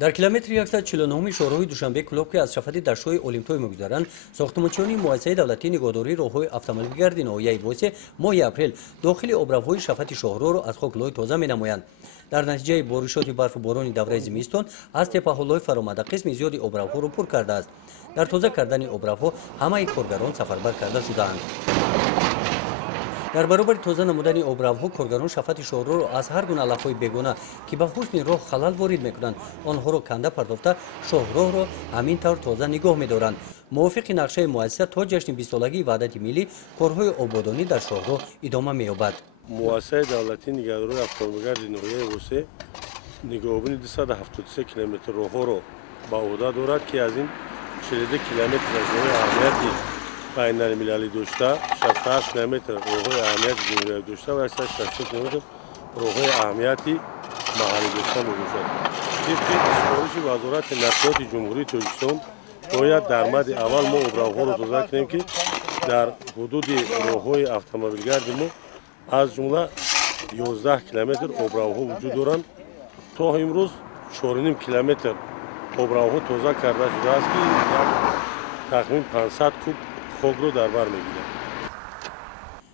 дар километри 149 шоҳроҳи душанбе кӯлоб ки аз шафати даштҳои олимтой мегузаранд сохтмончиёни муассисаи давлатии нигоҳдории роҳҳои автомобилгарди ноҳияи восе моҳи апрел дохили обравҳои шафати шоҳроҳро аз хок лои тоза менамоянд. дар натиҷаи боришоти барфу борони давраи зимистон аз теппаҳолои фаромада қисми зиёди обравҳоро пур кардааст. дар тоза кардани обравҳо ҳамаи коргарон сафарбар карда шудаанд. дар баробари тоза намудани обравҳо коргарон шафати шоҳроҳро аз ҳар гуна алафҳои бегона ки ба ҳусни роҳ халал ворид мекунанд онҳоро канда партофта шоҳроҳро ҳамин тавр тоза нигоҳ медоранд. мувофиқи нақшаи муассиса то ҷашни 20-солагии ваҳдати миллӣ корҳои ободонӣ дар шоҳроҳ идома меёбад. муассисаи давлатии нигоҳдории автомобилгарди ноҳияи восе нигоҳубини 273 километр роҳҳоро ба ӯҳда дорад ки аз ин 42 километр аз роҳҳои аҳамияти байналмилалӣ дошта, 68 километр роҳҳои аҳамияти ҷумҳуриявӣ дошта ва 160 километр роҳҳои аҳамияти маҳаллӣ дошта мебошад. тибқи сифориши вазорати нақлиёти ҷумҳурии Тоҷикистон бояд дар мадди аввал мо обравҳоро тоза кунем ки дар ҳудуди роҳҳои автомобилгарди мо аз ҷумла 11 километр обравҳо вуҷуд доранд. то имрӯз 4,5 километр обравҳо тоза карда шудааст ки тахмин 500 куб хокро дар бар мегирад.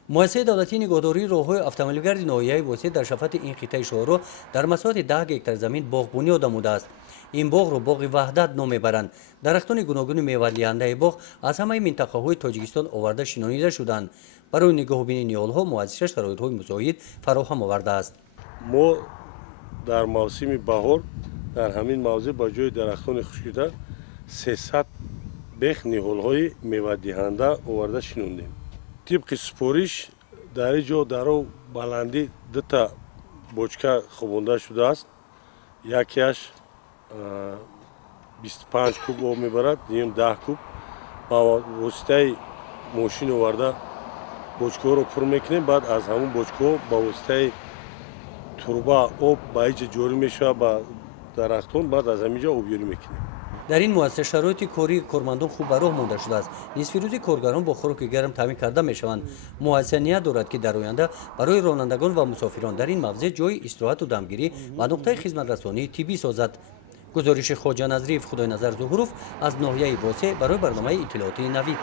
муассисаи давлатии нигоҳдории роҳҳои автомобилгарди ноҳияи восе дар шафати ин қитъаи шоҳроҳ дар масоҳати 10 гектар замин боғ бунёд намудааст. ин боғро боғи ваҳдат ном мебаранд. дарахтони гуногуни мевадиҳандаи боғ аз ҳамаи минтақаҳои тоҷикистон оварда шинонида шуданд. барои нигоҳубини ниҳолҳо муассиса шароитҳои музоид фароҳам овардааст. мо дар мавсими баҳор дар ҳамин мавзеъ ба ҷои дарахтони хушкида 300 бех ниҳолҳои мевадиҳанда оварда шинондем. тибқи супориш дар ин ҷо даро баландӣ дута бочка хӯбонда шудааст. якеаш 25 куб об мебарад, дигим 10 куб. ба воситаи мошин оварда бочкаҳоро пур мекунем. баъд аз ҳамон бочкаҳо ба воситаи турба об ба иҷа ҷорӣ мешавад ба дарахтон. баъд аз ҳамин ҷо обёрӣ мекунем. дар ин муассиса шароити кории кормандон хуб ба роҳ монда шудааст. нисфирӯзи коргарон бо хӯроки гарм таъмин карда мешаванд. муассиса ният дорад ки дар оянда барои ронандагон ва мусофирон дар ин мавзеъ ҷои истироҳату дамгирӣ ва нуқтаи хизматрасонии тиббӣ созад. гузориши хоҷа назриев, худойназар зуҳуров аз ноҳияи восе барои барномаи иттилоотии Навид.